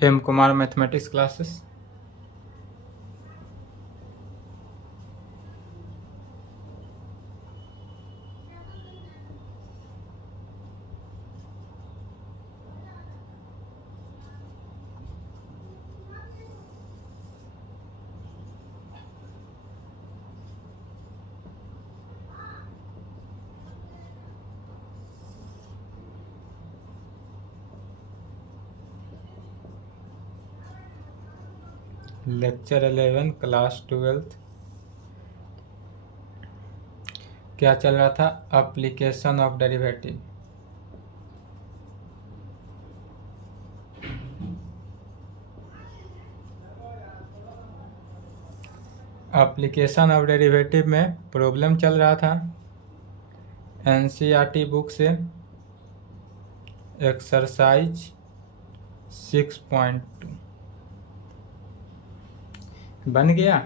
M Kumar mathematics classes. Lecture 11 class 12। क्या चल रहा था? Application of derivative. Application of derivative में प्रॉब्लम चल रहा था एनसीईआरटी बुक से, एक्सरसाइज 6.2 बन गया।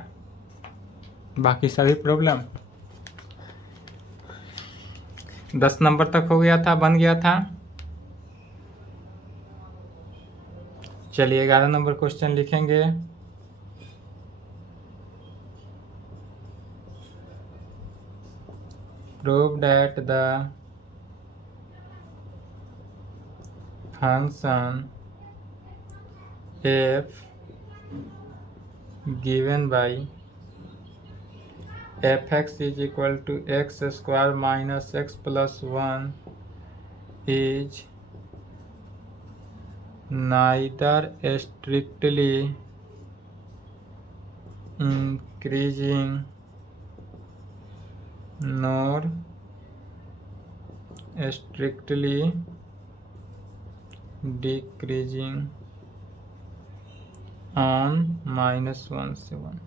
बाकी सभी प्रॉब्लम 10 नंबर तक हो गया था, बन गया था। चलिए 11 नंबर क्वेश्चन लिखेंगे। Prove that the function f given by fx is equal to x square minus x plus 1 is neither strictly increasing nor strictly decreasing on -1 से 1।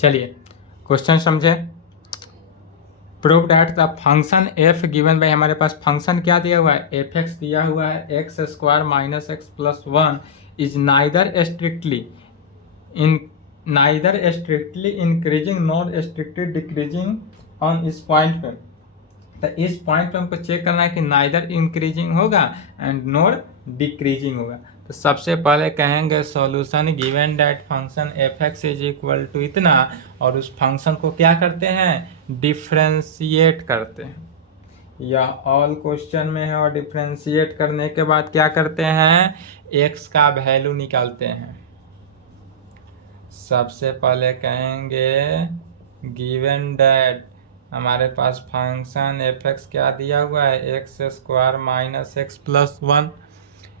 चलिए क्वेश्चन समझे। Prove that the function f given by, हमारे पास function क्या दिया हुआ है? F x दिया हुआ है, x square minus x plus 1 is neither strictly increasing nor strictly decreasing on इस पॉइंट पे। तो इस पॉइंट पे हमको चेक करना है कि नाइदर इंक्रीजिंग होगा एंड नॉर डिक्रीजिंग होगा। तो सबसे पहले कहेंगे solution given that function F x is equal to इतना, और उस फंक्शन को क्या करते हैं? डिफ्रेंशिएट करते हैं। यह ऑल क्वेश्चन में है। और डिफ्रेंशिएट करने के बाद क्या करते हैं? एक्स का वैल्यू निकालते हैं। सबसे पहले कहेंगे गिवन दैट हमारे पास फंक्शन एफ एक्स क्या दिया हुआ है? X square minus x plus 1।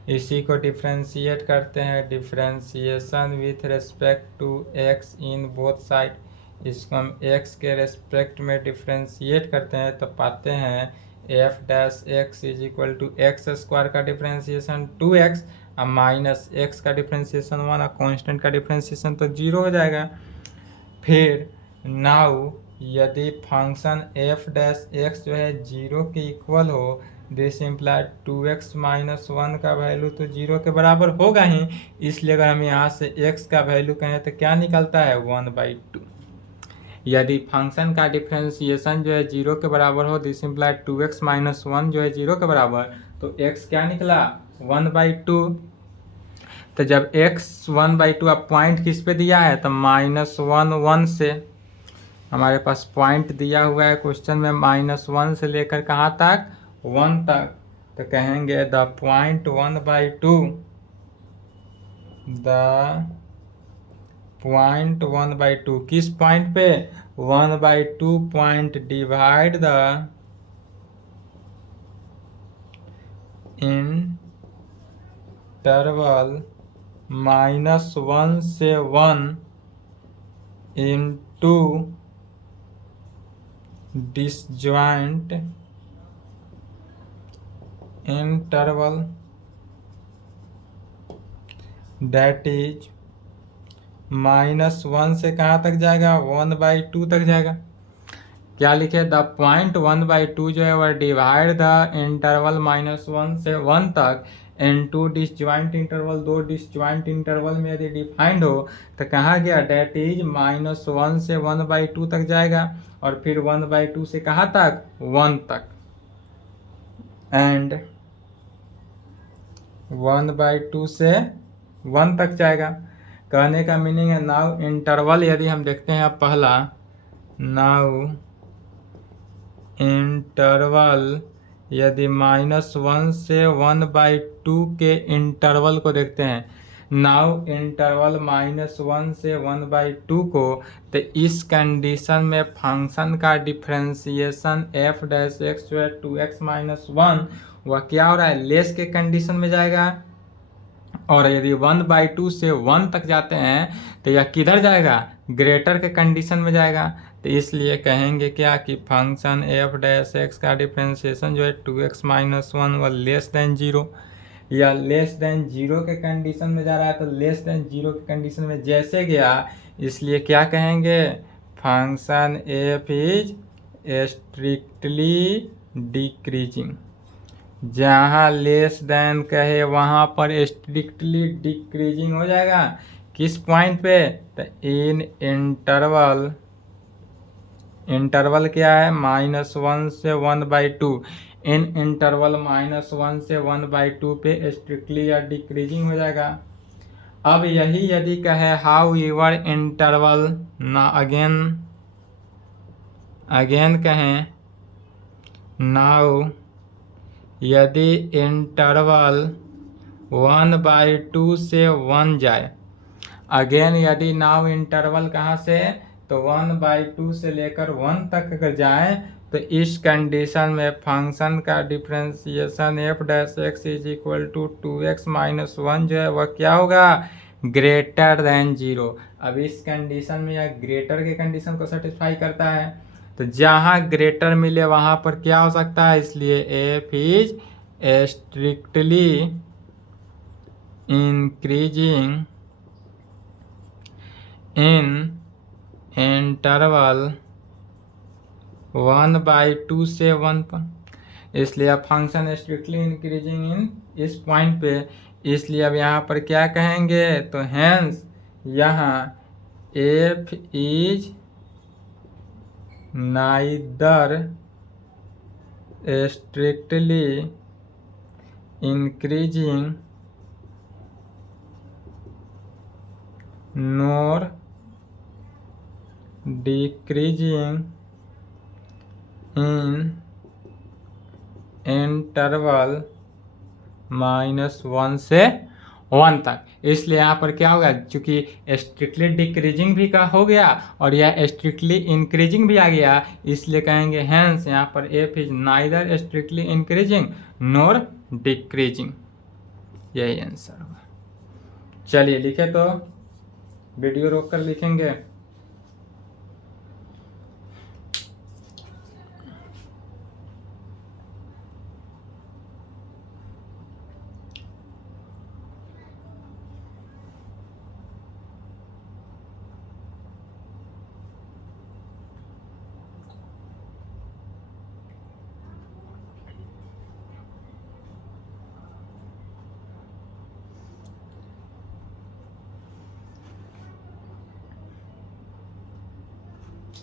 इसी को डिफ्रेंशिएट करते हैं, differentiation with respect to x in both side. इसको हम एक्स के रेस्पेक्ट में डिफ्रेंशिएट करते हैं तो पाते हैं f dash x is equal to x square का डिफ्रेंशिएशन 2x और माइनस एक्स का डिफ्रेंशिएशन 1 और कॉन्स्टेंट का डिफ्रेंशिएशन तो 0 हो जाएगा। फिर नाउ यदि फंक्शन एफ डैश एक्स जो है 0 के इक्वल हो, दिस इम्प्लाई 2x माइनस 1 का वैल्यू तो 0 के बराबर होगा ही। इसलिए अगर हम यहाँ से x का वैल्यू कहें तो क्या निकलता है? 1/2। यदि फंक्शन का डिफ्रेंशिएशन जो है 0 के बराबर हो, दिस इम्प्लाई 2x माइनस 1 जो है 0 के बराबर, तो x क्या निकला? 1/2। तो जब x 1/2, अब पॉइंट किस पे दिया है? तो -1 1 से। हमारे पास पॉइंट दिया हुआ है क्वेश्चन में -1 से लेकर कहाँ तक? 1 तक। तो कहेंगे द पॉइंट 1/2, द पॉइंट 1/2 किस पॉइंट पे? 1/2 पॉइंट डिवाइड द इंटरवल -1 से 1 into disjoint interval that is -1 से कहाँ तक जाएगा? 1/2 तक जाएगा। क्या लिखे, द पॉइंट 1/2 जो है वह डिवाइड द इंटरवल -1 से 1 तक इनटू डिसजॉइंट इंटरवल, दो डिसजॉइंट इंटरवल में यदि डिफाइंड हो तो कहा गया डेट इज -1 से 1/2 तक जाएगा और फिर 1/2 से कहाँ तक, 1 तक, एंड 1/2 से 1 तक जाएगा। कहने का मीनिंग है नाउ इंटरवल यदि हम देखते हैं अब पहला, नाउ इंटरवल यदि -1 से 1/2 के इंटरवल को देखते हैं, नाउ इंटरवल -1 से 1/2 को, तो इस कंडीशन में फंक्शन का डिफरेंशिएशन f डैश x जो है 2x - 1 वह क्या हो रहा है, लेस के कंडीशन में जाएगा, और यदि 1/2 से 1 तक जाते हैं तो यह किधर जाएगा, ग्रेटर के कंडीशन में जाएगा। तो इसलिए कहेंगे क्या कि फंक्शन f डैश x का डिफरेंशिएशन जो है 2x - 1 व लेस देन 0, या लेस देन 0 के कंडीशन में जा रहा है, तो लेस देन 0 के कंडीशन में जैसे गया, इसलिए क्या कहेंगे, function f is strictly decreasing. जहाँ लेस देन कहे वहाँ पर स्ट्रिक्टली डिक्रीजिंग हो जाएगा, किस पॉइंट पे, तो इन इंटरवल, इंटरवल क्या है, -1 से 1/2, इन इंटरवल -1 से 1/2 पे स्ट्रिक्टली या डिक्रीजिंग हो जाएगा। अब यही यदि कहे हाउ यूर इंटरवल, ना अगेन कहें नाउ यदि इंटरवल 1/2 से 1 जाए, अगेन यदि नाउ इंटरवल कहाँ से, तो 1/2 से लेकर 1 तक अगर जाए, तो इस कंडीशन में फंक्शन का differentiation f dash x is equal to 2x - 1 जो है वह क्या होगा, ग्रेटर देन 0। अब इस कंडीशन में यह ग्रेटर के कंडीशन को सेटिस्फाई करता है, तो जहाँ ग्रेटर मिले वहाँ पर क्या हो सकता है, इसलिए f is strictly increasing in interval 1/2 से 1 पर, इसलिए अब फंक्शन स्ट्रिक्टली इंक्रीजिंग इन इस पॉइंट पे, इसलिए अब यहाँ पर क्या कहेंगे, तो हैंस यहाँ f is neither strictly increasing NOR decreasing in interval -1 से 1 तक। इसलिए यहाँ पर क्या होगा, चूंकि स्ट्रिक्टली डिक्रीजिंग भी का हो गया और यह स्ट्रिक्टली इंक्रीजिंग भी आ गया, इसलिए कहेंगे हैंस यहाँ पर f is neither strictly increasing NOR decreasing, यही आंसर होगा। चलिए लिखे, तो वीडियो रोक कर लिखेंगे।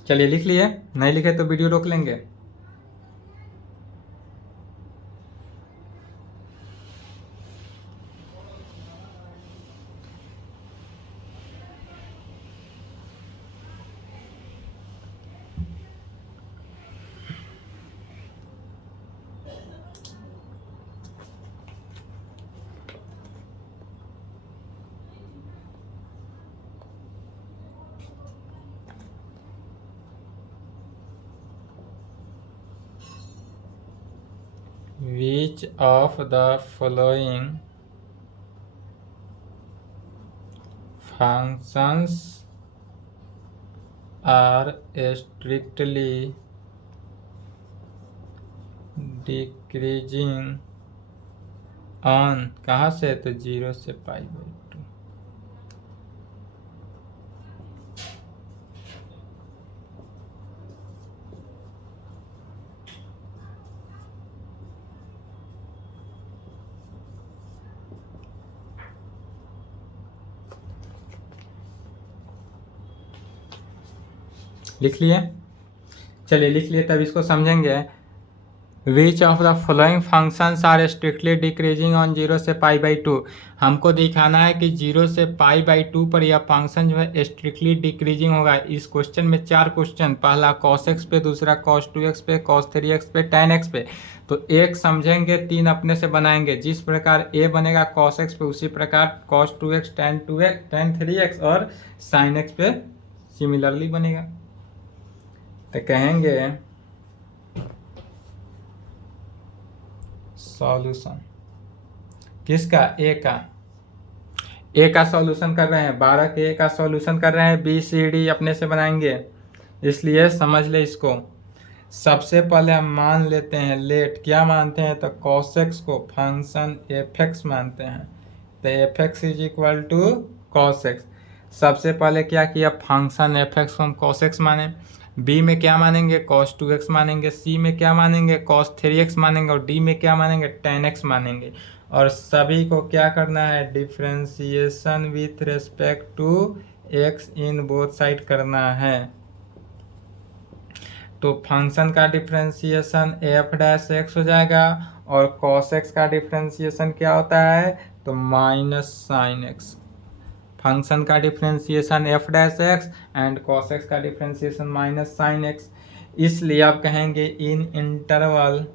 चलिए लिख लिए, नहीं लिखे तो वीडियो रोक लेंगे। Which of the following functions are strictly decreasing on, कहाँ से, तो 0 से π/2। लिख लिए? चलिए लिख लिए, तब इसको समझेंगे। Which of the following functions are strictly decreasing on 0 से π/2। हमको दिखाना है कि 0 से π/2 पर यह फंक्शन जो है स्ट्रिक्टली डिक्रीजिंग होगा। इस क्वेश्चन में 4 क्वेश्चन, पहला cos x पे, दूसरा cos 2x पे, cos 3x पे, tan x पे। तो एक समझेंगे, 3 अपने से बनाएंगे। जिस प्रकार a बनेगा cos x पे, उसी प्रकार cos 2x, tan 3x और sin x पे सिमिलरली बनेगा। तो कहेंगे सॉल्यूशन किसका? ए का सॉल्यूशन कर रहे हैं, 12 के ए का सॉल्यूशन कर रहे हैं, बी सी डी अपने से बनाएंगे, इसलिए समझ ले इसको। सबसे पहले हम मान लेते हैं लेट, क्या मानते हैं? तो cos x को फंक्शन f(x) मानते हैं। तो f(x) is equal to cos x। सबसे पहले क्या किया? फंक्शन f(x) को हम cos x माने, बी में क्या मानेंगे? cos 2x मानेंगे, सी में क्या मानेंगे? cos 3x मानेंगे, और डी में क्या मानेंगे? tan x मानेंगे। और सभी को क्या करना है? Differentiation with respect to x in both side करना है। तो फंक्शन का डिफ्रेंसिएशन f' हो जाएगा, और cos x का डिफ्रेंसिएशन क्या होता है? तो माइनस साइन x। फंक्शन का differentiation f' and cos x का डिफ्रेंसिएशन माइनस साइन x। इसलिए आप कहेंगे इन इंटरवल,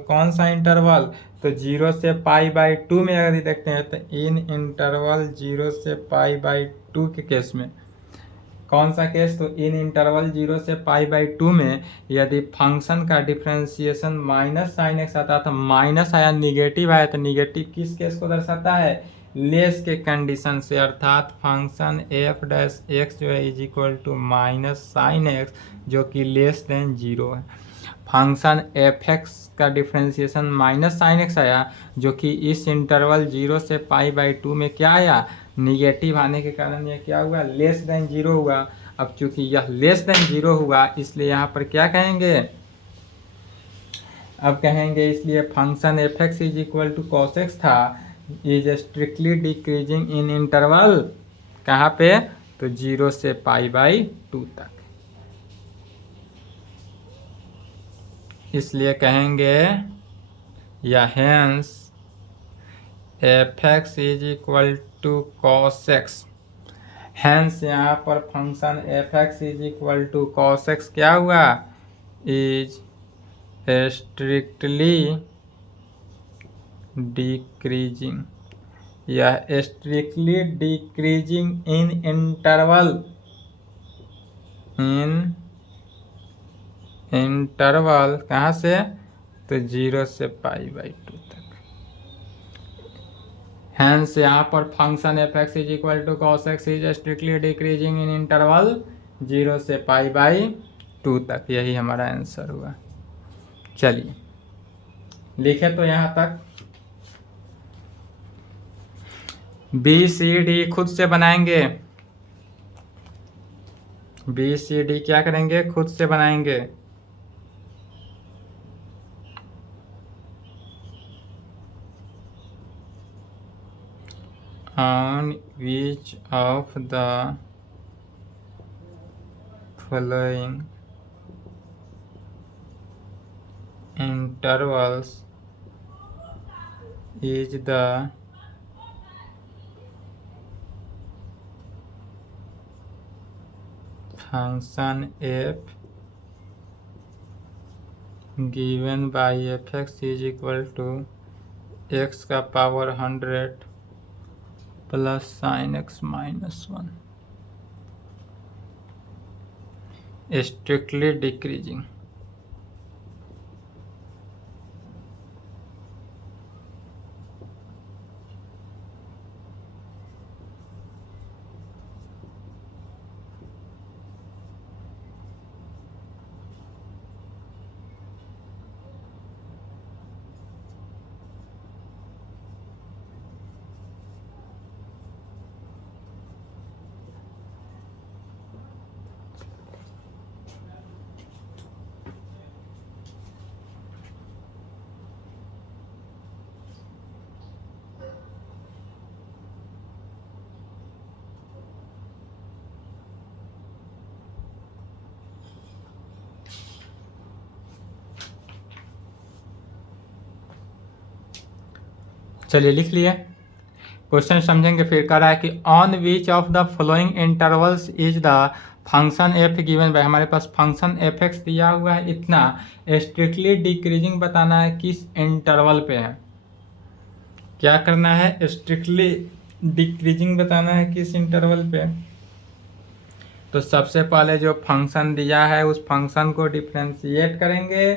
कौन सा इंटरवल? तो 0 से π/2 में यदि देखते हैं तो इन इंटरवल 0 से π/2 के केस में, कौन सा केस? तो इन इंटरवल 0 से π/2 में यदि फंक्शन का डिफ्रेंसिएशन माइनस साइन एक्स आता, तो माइनस आया, निगेटिव आया, तो निगेटिव किस केस को दर्शाता है? लेस के कंडीशन से, अर्थात फंक्शन f' जो है is equal to minus sine x, जो कि लेस देन 0 है। फंक्शन f(x) का डिफ्रेंसिएशन माइनस साइन एक्स आया, जो कि इस इंटरवल 0 से π/2 में क्या आया? निगेटिव आने के कारण यह क्या हुआ? लेस देन 0 हुआ। अब चूंकि यह लेस देन 0 हुआ, इसलिए यहाँ पर क्या कहेंगे? अब कहेंगे इसलिए function f(x) is equal to cos x था, is strictly decreasing in interval, कहाँ पे? तो 0 से π/2 तक। इसलिए कहेंगे या hence f(x) is equal to cos x। Hence यहाँ पर function f(x) is equal to cos x क्या हुआ? इज स्ट्रिक्टली डिक्रीजिंग, यह स्ट्रिक्टली डिक्रीजिंग इन इंटरवल, कहाँ से? तो 0 से π/2 तक। हेंस यहाँ पर function f(x) is equal to cos x is strictly decreasing in interval 0 से π/2 तक। यही हमारा आंसर हुआ। चलिए लिखे तो यहाँ तक। बी सी डी खुद से बनाएंगे, बी सी डी क्या करेंगे? खुद से बनाएंगे। On which of the following intervals is the function f given by f(x) is equal to x का power 100 plus sign x minus 1, strictly decreasing. चलिए लिख लिए, क्वेश्चन समझेंगे फिर। कह रहा है कि on which of the following intervals is the function f given by, हमारे पास फंक्शन एफ एक्स दिया हुआ है इतना, स्ट्रिक्टली डिक्रीजिंग बताना है किस इंटरवल पे है। क्या करना है, स्ट्रिक्टली डिक्रीजिंग बताना है किस इंटरवल पे। तो सबसे पहले जो फंक्शन दिया है उस फंक्शन को डिफरेंशिएट करेंगे,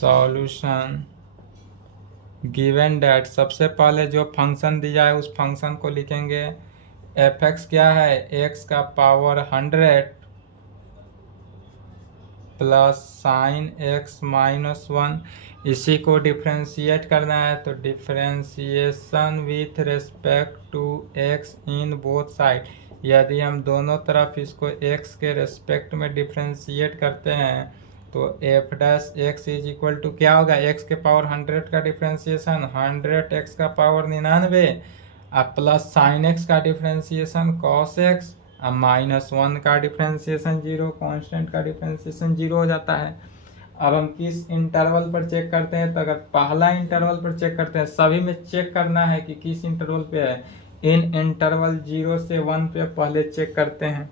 सॉल्यूशन गिवन डैट, सबसे पहले जो फंक्शन दिया है उस फंक्शन को लिखेंगे। एफ एक्स क्या है, एक्स का power 100 plus sine x minus 1, इसी को डिफ्रेंशिएट करना है। तो differentiation with respect to x in both side, यदि हम दोनों तरफ इसको एक्स के रिस्पेक्ट में डिफ्रेंशिएट करते हैं तो F dash x is equal to क्या होगा, एक्स के पावर 100 का डिफ्रेंशिएशन 100 एक्स का पावर 99 अब प्लस साइन एक्स का डिफ्रेंशिएशन कॉस एक्स, अब -1 का डिफ्रेंशिएशन 0, कांस्टेंट का डिफ्रेंशिएशन 0 हो जाता है। अब हम किस इंटरवल पर चेक करते हैं, तो अगर पहला इंटरवल पर चेक करते हैं, सभी में चेक करना है कि किस इंटरवल पे है। इन इंटरवल 0 से 1 पे पहले चेक करते हैं,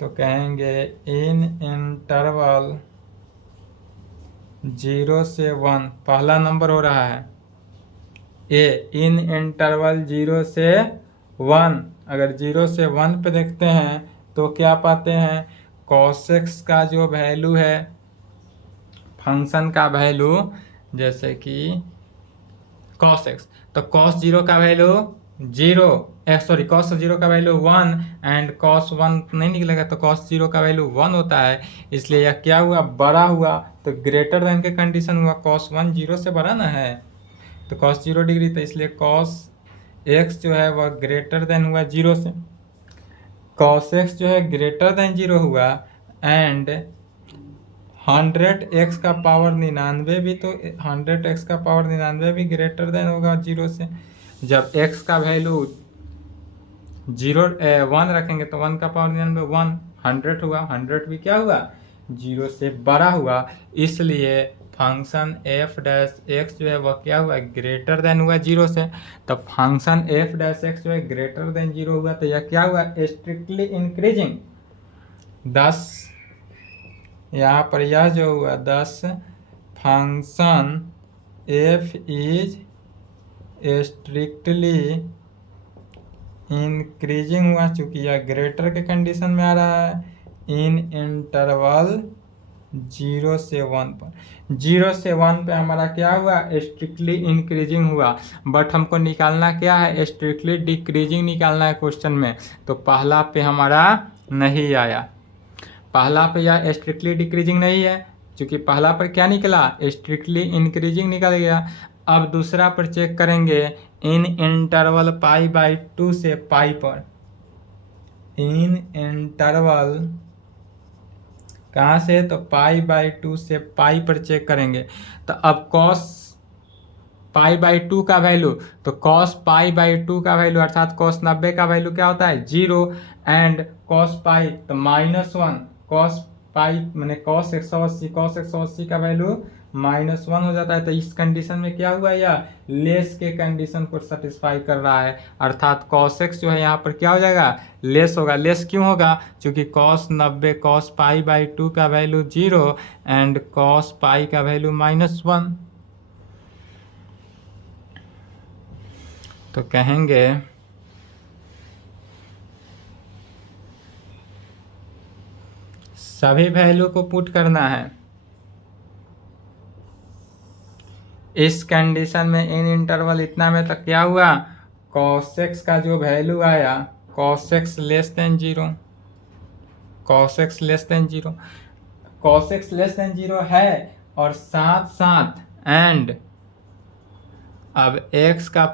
तो कहेंगे इन इंटरवल 0 से 1, पहला नंबर हो रहा है ए, इन इंटरवल 0 से 1, अगर 0 से 1 पे देखते हैं तो क्या पाते हैं, cos x का जो वैल्यू है, फंक्शन का वैल्यू, जैसे कि cos x, तो cos 0 का वैल्यू 0, cos 0 का वैल्यू 1 एंड cos 1 नहीं निकलेगा, तो cos 0 का वैल्यू 1 होता है, इसलिए यह क्या हुआ, बड़ा हुआ, तो ग्रेटर देन के कंडीशन हुआ, cos 1 0 से बड़ा ना है, तो cos 0 डिग्री, तो इसलिए cos x जो है वह ग्रेटर देन हुआ 0 से, cos x जो है ग्रेटर देन 0 हुआ, एंड 100x का पावर 99 भी, तो 100x का पावर 99 भी ग्रेटर देन होगा 0 से। जब x का वैल्यू 1 रखेंगे तो 1 का पावर 99 100 हुआ, 100 भी क्या हुआ, 0 से बड़ा हुआ, इसलिए फंक्शन एफ डैश एक्स जो है वह क्या हुआ, ग्रेटर देन हुआ 0 से। तो फंक्शन एफ डैश एक्स जो है ग्रेटर देन 0 हुआ, तो यह क्या हुआ, स्ट्रिक्टली इंक्रीजिंग। 10 यहाँ पर यह जो हुआ 10 function F is strictly increasing हुआ, चूंकि यह ग्रेटर के कंडीशन में आ रहा है, इन इंटरवल 0 से 1 पर। 0 से 1 पे हमारा क्या हुआ, स्ट्रिक्टली इंक्रीजिंग हुआ, बट हमको निकालना क्या है, स्ट्रिक्टली डिक्रीजिंग निकालना है क्वेश्चन में, तो पहला पे हमारा नहीं आया, पहला पे यह स्ट्रिक्टली डिक्रीजिंग नहीं है, क्योंकि पहला पर क्या निकला, स्ट्रिक्टली इंक्रीजिंग निकल गया। अब दूसरा पर चेक करेंगे, इन इंटरवल π/2 से पाई पर, इन इंटरवल कहाँ से, तो π/2 से पाई पर चेक करेंगे। तो अब cos π/2 का वैल्यू, तो cos π/2 का वैल्यू अर्थात cos 90 का वैल्यू क्या होता है, 0, एंड cos π तो -1, cos π मैंने cos 180 का वैल्यू -1 हो जाता है, तो इस कंडीशन में क्या हुआ, या लेस के कंडीशन को सेटिस्फाई कर रहा है, अर्थात cos x जो है यहाँ पर क्या हो जाएगा, लेस होगा। लेस क्यों होगा, क्योंकि cos 90 cos π/2 का वैल्यू 0 एंड cos π का वैल्यू -1, तो कहेंगे सभी वैल्यू को पुट करना है इस कंडीशन में, इन इंटरवल इतना में, तो क्या हुआ, cos x का जो वैल्यू आया, cos x less than 0, cos x less than 0, cos x less than 0 है, और साथ साथ एंड अब x का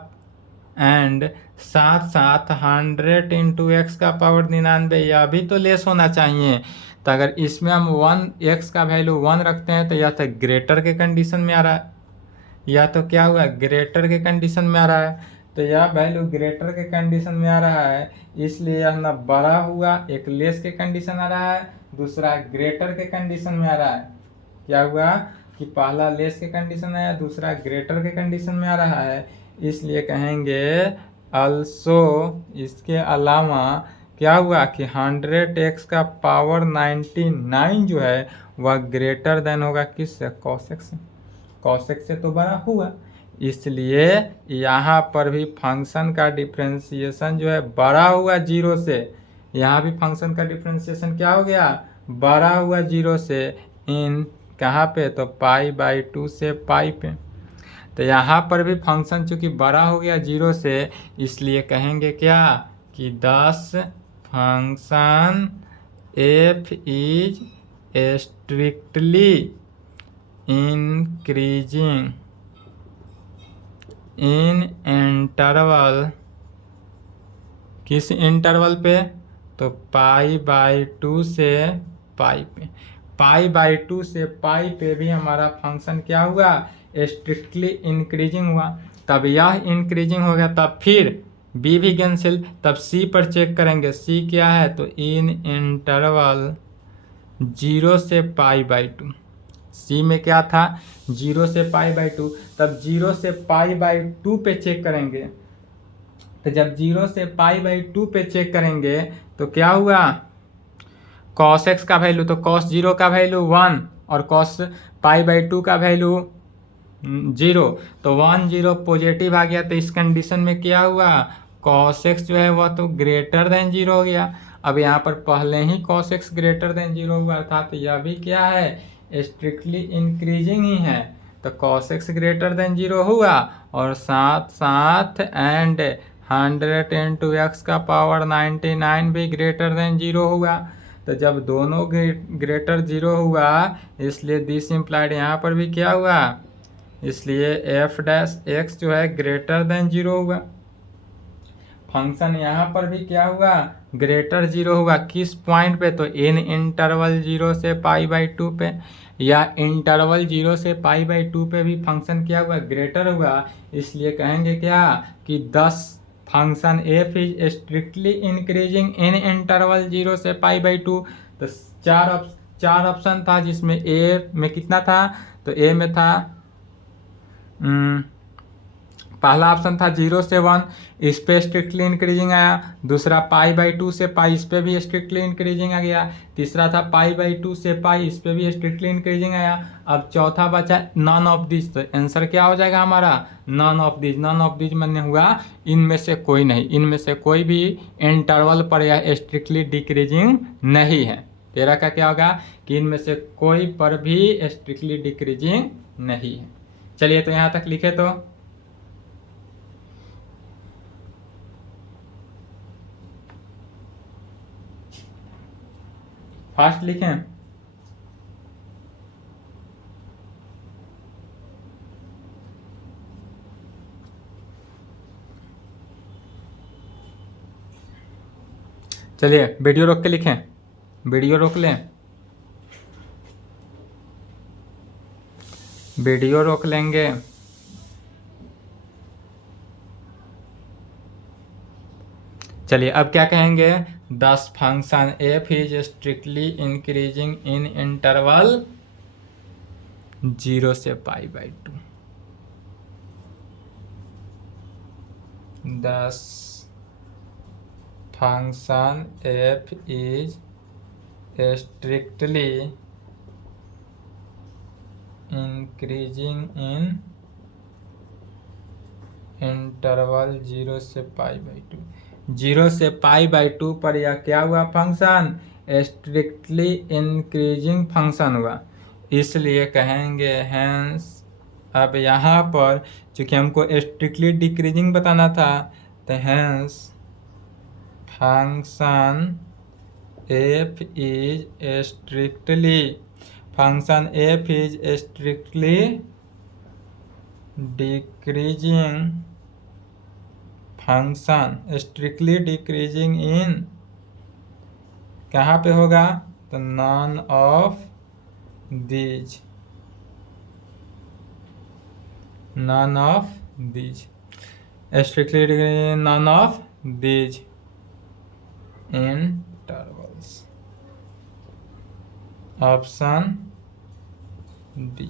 एंड साथ साथ 100 इंटू एक्स का पावर 99, यह भी तो लेस होना चाहिए। तो अगर इसमें हम 1 x का वैल्यू 1 रखते हैं तो यह तो ग्रेटर के कंडीशन में आ रहा है, या तो क्या हुआ, ग्रेटर के कंडीशन में आ रहा है, तो यह वैल्यू ग्रेटर के कंडीशन में आ रहा है, इसलिए यह ना बड़ा हुआ, एक लेस के कंडीशन आ रहा है, दूसरा ग्रेटर के कंडीशन में आ रहा है। क्या हुआ कि पहला लेस के कंडीशन है, दूसरा ग्रेटर के कंडीशन में आ रहा है, इसलिए कहेंगे अल्सो, इसके अलावा क्या हुआ कि 100x का पावर 99 जो है वह ग्रेटर देन होगा किससे, कॉसेक से। कॉसेक से तो बड़ा हुआ, इसलिए यहाँ पर भी फंक्शन का डिफ्रेंसिएशन जो है बड़ा हुआ जीरो से। यहाँ भी फंक्शन का डिफ्रेंसिएशन क्या हो गया, बड़ा हुआ जीरो से इन कहाँ पे, तो π/2 से पाई पे। तो यहाँ पर भी फंक्शन चूंकि बड़ा हो गया जीरो से, इसलिए कहेंगे क्या कि 10 function f is strictly increasing in interval, किस इंटरवल पे, तो π/2 से पाई पे। π/2 से पाई पे भी हमारा फंक्शन क्या हुआ, स्ट्रिक्टली इंक्रीजिंग हुआ। तब यह इंक्रीजिंग हो गया, तब फिर बी भी कैंसिल, तब सी पर चेक करेंगे, सी क्या है, तो इन इंटरवल 0 से π/2। सी में क्या था, 0 से π/2, तब 0 से π/2 पे चेक करेंगे। तो जब 0 से π/2 पे चेक करेंगे तो क्या हुआ, cos x का वैल्यू, तो cos 0 का वैल्यू 1 और cos π/2 का वैल्यू 0, तो 1 0 पॉजिटिव आ गया। तो इस कंडीशन में क्या हुआ, cos x जो है वह तो ग्रेटर देन 0 हो गया। अब यहाँ पर पहले ही cos x ग्रेटर देन 0 हुआ, अर्थात यह भी क्या है, स्ट्रिक्टली इंक्रीजिंग ही है। तो cos x ग्रेटर देन 0 हुआ, और साथ साथ एंड 100 इंटू एक्स का पावर 99 भी ग्रेटर देन 0 हुआ। तो जब दोनों ग्रेटर 0 हुआ, इसलिए दिस इम्प्लाइड यहाँ पर भी क्या हुआ, इसलिए f' जो है ग्रेटर देन 0 हुआ। फंक्शन यहाँ पर भी क्या हुआ, ग्रेटर 0 हुआ, किस पॉइंट पे, तो इन इंटरवल 0 से π/2 पे, या इंटरवल 0 से π/2 पे भी फंक्शन क्या हुआ, ग्रेटर हुआ। इसलिए कहेंगे क्या कि 10 function f is strictly increasing in interval 0 से π/2। तो चार ऑप्शन था, जिसमें ए में कितना था, तो ए में था पहला ऑप्शन था 0 से 1, इस पे स्ट्रिक्टली इंक्रीजिंग आया। दूसरा π/2 से पाई, इस पे भी स्ट्रिक्टली इंक्रीजिंग आ गया। तीसरा था π/2 से पाई, इस पे भी स्ट्रिक्टली इंक्रीजिंग आया। अब चौथा बचा नॉन ऑफ दिस, तो आंसर क्या हो जाएगा हमारा, none of this. None of this माने हुआ इनमें से कोई नहीं, इनमें से कोई भी इंटरवल पर या स्ट्रिक्टली डिक्रीजिंग नहीं है। तेरा का क्या होगा कि इनमें से कोई पर भी स्ट्रिक्टली डिक्रीजिंग नहीं है। चलिए तो यहाँ तक लिखे, तो फास्ट लिखें। चलिए वीडियो रोक के लिखें, वीडियो रोक लें, वीडियो रोक लेंगे। चलिए अब क्या कहेंगे, 10 function f is strictly increasing in interval 0 से π/2। 10 function f is strictly increasing in interval 0 से π/2। 0 से π/2 पर यह क्या हुआ, फंक्शन स्ट्रिक्टली इंक्रीजिंग फंक्शन हुआ, इसलिए कहेंगे हैंस। अब यहाँ पर चूंकि हमको स्ट्रिक्टली डिक्रीजिंग बताना था, तो hence function f is strictly, function f is strictly decreasing function, strictly decreasing in कहाँ पे होगा, तो none of these, none of these. strictly none of these intervals. Option D.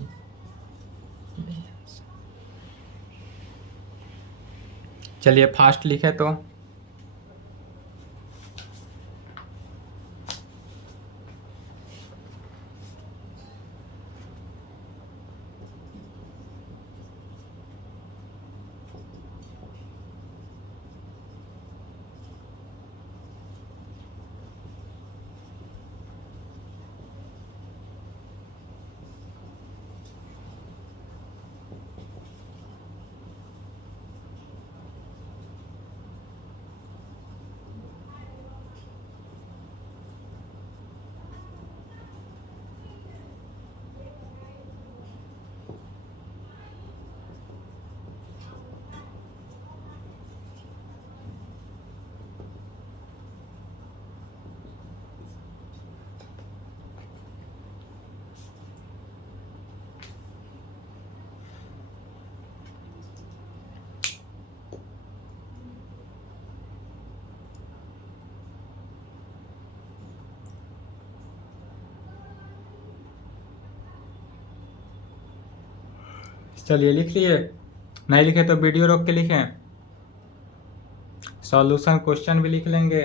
चलिए फास्ट लिखे तो चलिए लिख लिए, नहीं लिखे तो वीडियो रोक के लिखें, सॉल्यूशन क्वेश्चन भी लिख लेंगे,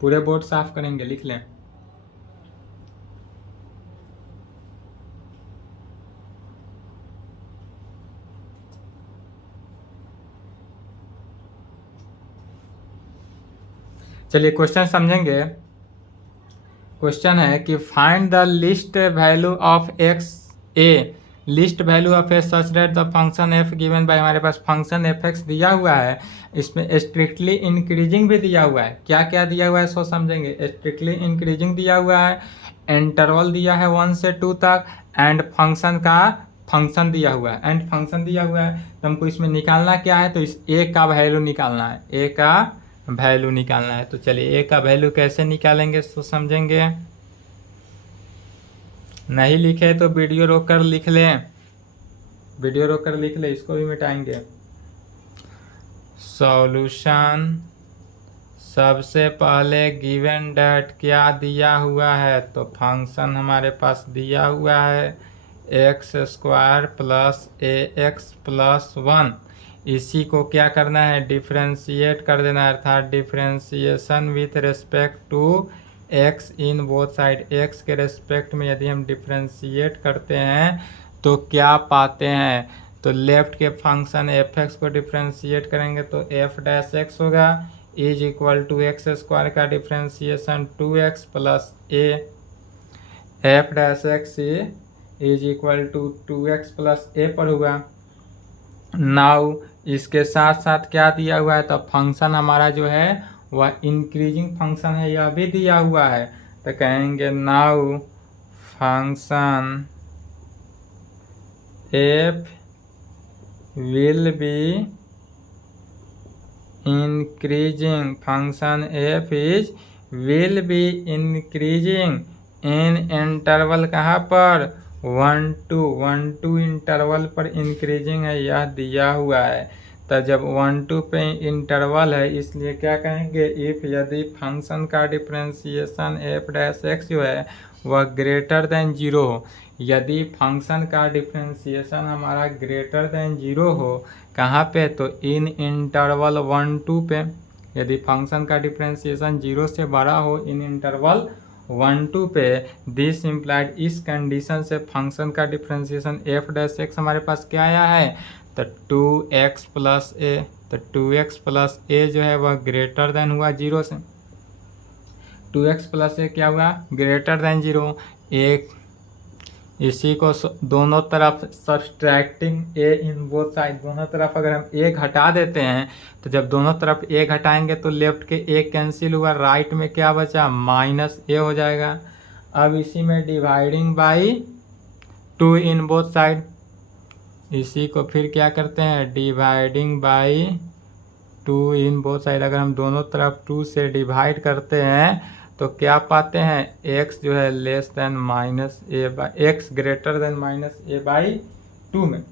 पूरे बोर्ड साफ करेंगे, लिख लें। चलिए क्वेश्चन समझेंगे। क्वेश्चन है कि find the least value of x A, least value of a such that the function f given by, हमारे पास फंक्शन एफ एक्स दिया हुआ है, इसमें स्ट्रिक्टली इंक्रीजिंग भी दिया हुआ है। क्या क्या दिया हुआ है सो समझेंगे। स्ट्रिक्टली इंक्रीजिंग दिया हुआ है, इंटरवल दिया है 1 से 2 तक, एंड फंक्शन दिया हुआ है, एंड फंक्शन दिया हुआ है। तो हमको इसमें निकालना क्या है, तो इस ए का वैल्यू निकालना है, ए का वैल्यू निकालना है। तो चलिए ए का वैल्यू कैसे निकालेंगे सो समझेंगे। नहीं लिखे तो वीडियो रोक कर लिख लें, वीडियो रोक कर लिख ले, इसको भी मिटाएंगे। सॉल्यूशन, सबसे पहले गिवन डैट क्या दिया हुआ है, तो फंक्शन हमारे पास दिया हुआ है एक्स स्क्वायर प्लस ए एक्स प्लस 1। इसी को क्या करना है, डिफ्रेंशिएट कर देना है, अर्थात differentiation with respect to x in both side. X के रिस्पेक्ट में यदि हम डिफ्रेंशिएट करते हैं तो क्या पाते हैं, तो लेफ्ट के फंक्शन एफ एक्स को डिफ्रेंशिएट करेंगे तो एफ डैश एक्स होगा is equal to x square का differentiation 2x plus A, F dash x is equal to 2x plus A पर हुआ। नाउ इसके साथ साथ क्या दिया हुआ है, तो फंक्शन हमारा जो है वह इंक्रीजिंग फंक्शन है, यह भी दिया हुआ है। तो कहेंगे now function F will be increasing, function F is will be increasing in interval कहाँ पर, 1 to 1 इंटरवल पर इंक्रीजिंग है, यह दिया हुआ है। तो जब 1 पे इंटरवल है, इसलिए क्या कहेंगे, इफ यदि फंक्शन का डिफ्रेंशिएशन एफ डैश एक्स जो है वह ग्रेटर देन 0 हो, यदि फंक्शन का डिफ्रेंशिएशन हमारा ग्रेटर देन 0 हो, कहाँ पे, तो इन इंटरवल 1-2 पे। यदि फंक्शन का डिफ्रेंशिएशन 0 से बड़ा हो इन इंटरवल 1-2 पे, दिस इम्प्लाइड, इस कंडीशन से फंक्शन का डिफ्रेंशिएशन एफ डैश एक्स हमारे पास क्या आया है, तो 2x प्लस ए। तो 2x प्लस ए जो है वह ग्रेटर देन हुआ 0 से, 2x प्लस ए क्या हुआ, ग्रेटर देन 0। एक इसी को दोनों तरफ सब्सट्रैक्टिंग ए इन बोथ साइड, दोनों तरफ अगर हम ए घटा देते हैं तो जब दोनों तरफ ए घटाएंगे तो लेफ्ट के ए कैंसिल हुआ, राइट में क्या बचा, माइनस ए हो जाएगा। अब इसी में dividing by 2 in both side, इसी को फिर क्या करते हैं, dividing by 2 in both side. अगर हम दोनों तरफ 2 से डिवाइड करते हैं तो क्या पाते हैं, x जो है less than minus A by, x greater than minus A by two में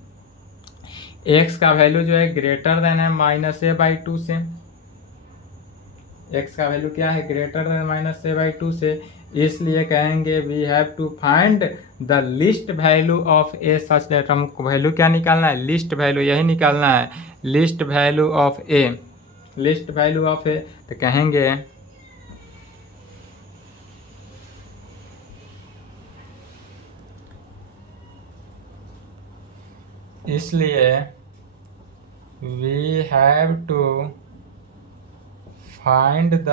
एक्स का वैल्यू जो है ग्रेटर देन है -a/2 से। एक्स का वैल्यू क्या है, ग्रेटर देन -a/2 से, इसलिए कहेंगे we have to find the least value of a such that. हमको वैल्यू क्या निकालना है, लिस्ट वैल्यू, यही निकालना है, least value of a. Least value of a तो कहेंगे इसलिए we have to find the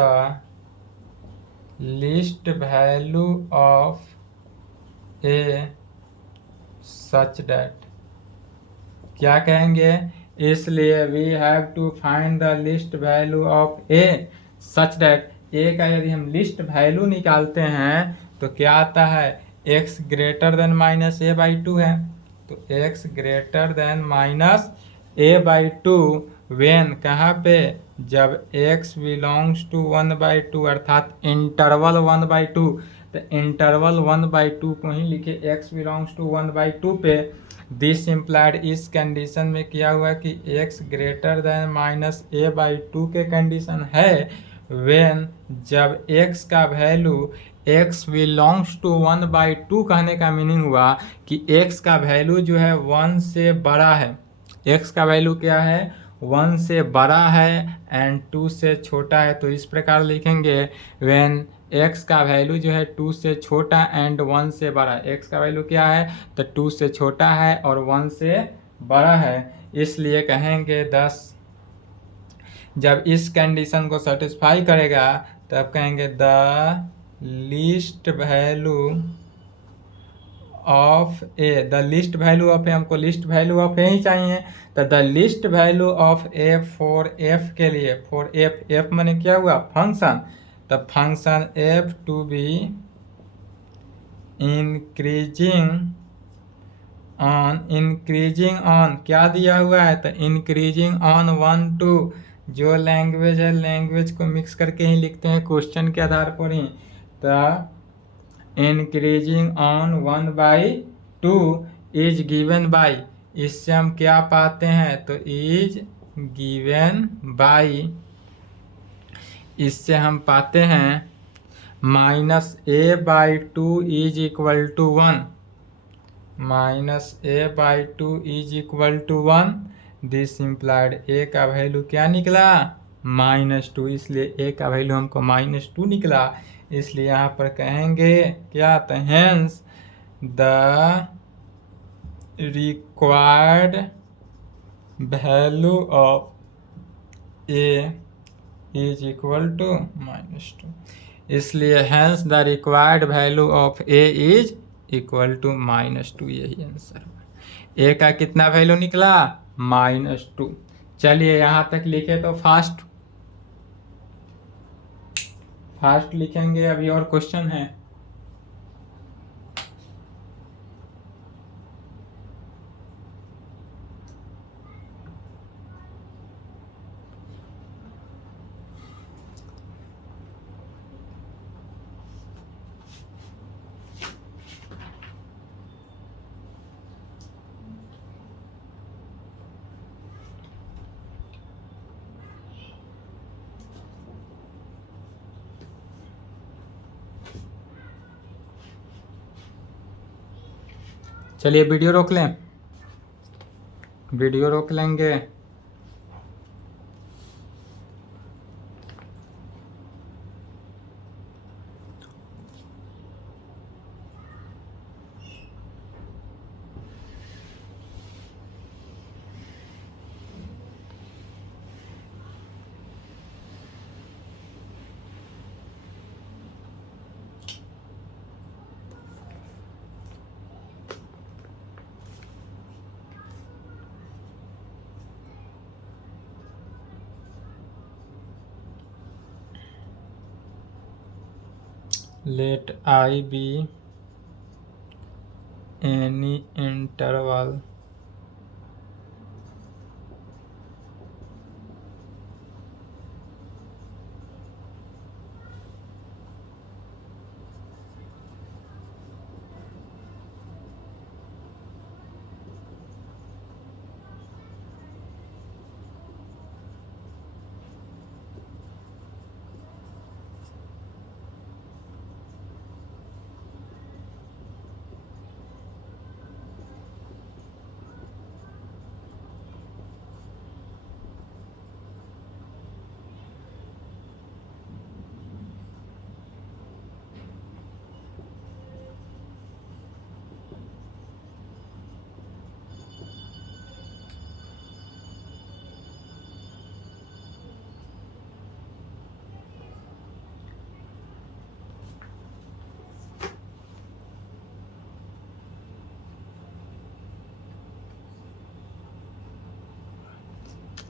least value of a such that. क्या कहेंगे, इसलिए we have to find the least value of a such that. A का यदि हम least value निकालते हैं तो क्या आता है, x ग्रेटर देन -a/2 है, तो x greater than -a/2 when कहाँ पे, जब x बिलोंग्स टू 1/2 अर्थात इंटरवल 1/2। तो इंटरवल 1/2 को ही लिखे x बिलोंग्स टू 1/2 पे। दिस इम्प्लाइड इस कंडीशन में किया हुआ है कि x ग्रेटर देन -a/2 के कंडीशन है वेन जब x का वैल्यू x बिलोंग्स टू 1/2। कहने का मीनिंग हुआ कि x का वैल्यू जो है 1 से बड़ा है। x का वैल्यू क्या है, 1 से बड़ा है एंड 2 से छोटा है। तो इस प्रकार लिखेंगे व्हेन x का वैल्यू जो है 2 से छोटा एंड 1 से बड़ा। x का वैल्यू क्या है, तो 2 से छोटा है और 1 से बड़ा है, इसलिए कहेंगे 10। जब इस कंडीशन को सेटिस्फाई करेगा तब कहेंगे the least value of a. The least value of a, हमको लिस्ट वैल्यू ऑफ ए ही चाहिए, तो the least value of a for f के लिए, फॉर एफ, एफ मैंने क्या हुआ, फंक्शन, तो function F to be increasing on क्या दिया हुआ है, तो इंक्रीजिंग ऑन 1 2। जो लैंग्वेज है लैंग्वेज को मिक्स करके ही लिखते हैं क्वेश्चन के आधार पर ही। तो increasing on 1/2 is given by, इससे हम क्या पाते हैं, तो इज गिवन बाई, इससे हम पाते हैं -a/2 is equal to 1, -a/2 is equal to 1। This implied a का वैल्यू क्या निकला, -2, इसलिए a का वैल्यू हमको -2 निकला। इसलिए यहाँ पर कहेंगे क्या, तो hence the required value of a is equal to -2, इसलिए hence the required value of a is equal to -2। यही आंसर, a का कितना वैल्यू निकला, -2। चलिए यहाँ तक लिखे तो फास्ट लिखेंगे, अभी और क्वेश्चन है। चलिए वीडियो रोक लें, वीडियो रोक लेंगे। Let I be any interval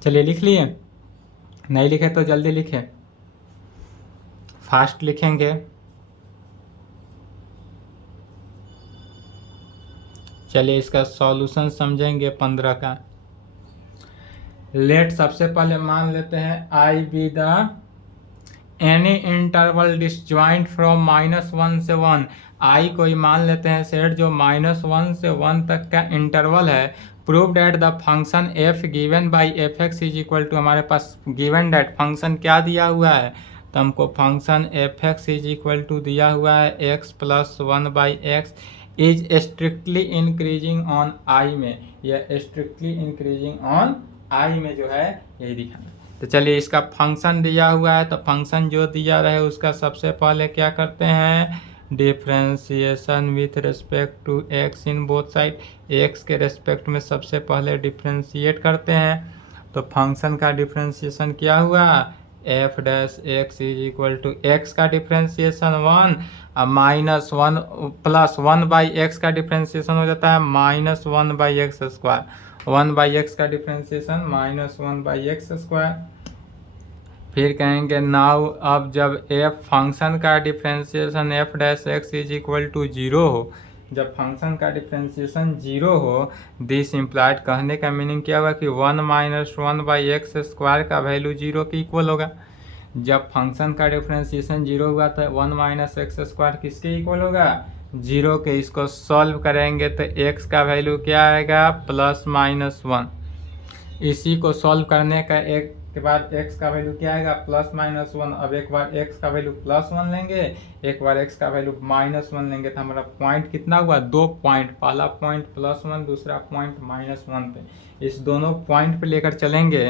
चलिए लिख लिए, नहीं लिखे तो जल्दी लिखें, फास्ट लिखेंगे। चलिए इसका सॉल्यूशन समझेंगे 15 का। लेट सबसे पहले मान लेते हैं I be the any interval disjoint from -1 से 1। आई कोई मान लेते हैं सेट जो -1 से 1 तक का इंटरवल है। Prove that the function f given by f x is equal to, हमारे पास गिवन डेट फंक्शन क्या दिया हुआ है, तो हमको function F x is equal to दिया हुआ है x plus 1 by x is strictly increasing on I में, यह स्ट्रिक्टली इंक्रीजिंग ऑन आई में जो है यही दिखाना। तो चलिए इसका फंक्शन दिया हुआ है, तो फंक्शन जो दिया रहे उसका सबसे पहले क्या करते हैं, differentiation with respect to x in both side, x के रिस्पेक्ट में सबसे पहले डिफ्रेंशिएट करते हैं। तो फंक्शन का डिफ्रेंशिएशन क्या हुआ, f dash x is equal to x का डिफ्रेंशिएशन 1 -1 प्लस 1 बाई एक्स का डिफ्रेंशिएशन हो जाता है -1 by x square, 1 by x का डिफ्रेंशिएशन -1 बाई एक्स स्क्वायर। फिर कहेंगे नाउ अब जब एफ फंक्शन का differentiation f dash x is equal to 0 हो, जब फंक्शन का डिफ्रेंशिएशन 0 हो, दिस इम्प्लाइड, कहने का मीनिंग क्या होगा कि 1 - 1 बाई एक्स स्क्वायर का वैल्यू 0 के इक्वल होगा। जब फंक्शन का डिफ्रेंशिएशन 0 हुआ तो 1 - एक्स स्क्वायर किसके इक्वल होगा, 0 के। इसको सॉल्व करेंगे तो x का वैल्यू क्या आएगा, +-1। इसी को सॉल्व करने का एक के बाद x का वैल्यू क्या आएगा, +-1। अब एक बार x का वैल्यू +1 लेंगे, एक बार x का वैल्यू -1 लेंगे, तो हमारा पॉइंट कितना हुआ, 2 पॉइंट, पहला पॉइंट +1, दूसरा पॉइंट -1 पे। इस दोनों पॉइंट पे लेकर चलेंगे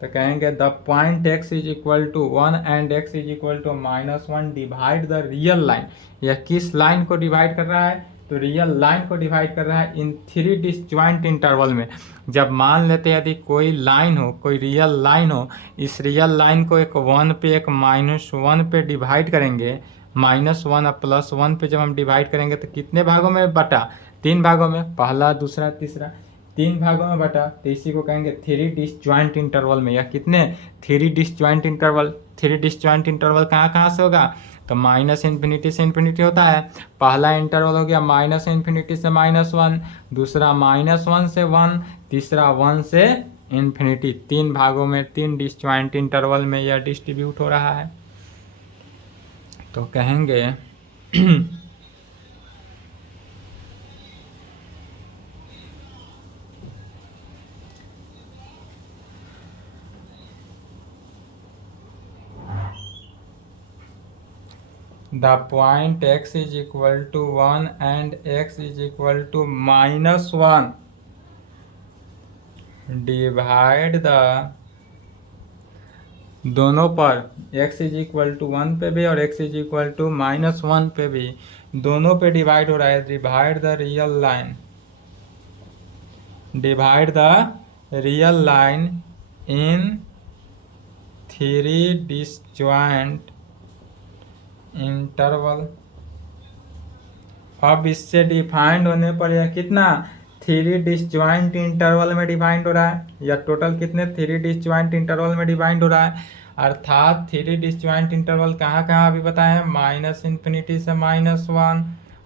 तो कहेंगे the point x is equal to 1 and x is equal to -1 divide the real line. यह किस लाइन को डिवाइड कर रहा है, तो रियल लाइन को डिवाइड कर रहा है इन 3 डिसजॉइंट इंटरवल में। जब मान लेते हैं यदि कोई लाइन हो, कोई रियल लाइन हो, इस रियल लाइन को एक 1 पे एक -1 पे डिवाइड करेंगे, -1 और +1 पे जब हम डिवाइड करेंगे तो कितने भागों में बटा, 3 भागों में, पहला दूसरा तीसरा, 3 भागों में बटा। तो इसी को कहेंगे 3 डिसजॉइंट इंटरवल में। या कितने, 3 डिसजॉइंट इंटरवल। 3 डिसजॉइंट इंटरवल कहाँ कहाँ से होगा, तो -∞ से ∞ होता है। पहला इंटरवल हो गया -∞ से -1, दूसरा -1 से 1, तीसरा 1 से ∞। 3 भागों में 3 डिसजॉइंट इंटरवल में यह डिस्ट्रीब्यूट हो रहा है। तो कहेंगे the point x is equal to 1 and x is equal to -1 divide the, दोनों पर x इज इक्वल टू 1 पे भी और x इज इक्वल टू -1 पे भी, दोनों पे डिवाइड हो रहा है। Divide the real line, divide the real line in 3 disjoint interval. अब इससे डिफाइंड होने पर यह कितना, 3 डिसजॉइंट इंटरवल में डिफाइंड हो रहा है, या टोटल कितने 3 डिसजॉइंट इंटरवल में डिफाइंड हो रहा है। अर्थात 3 डिसजॉइंट इंटरवल कहाँ कहाँ अभी बताए हैं, -∞ से -1,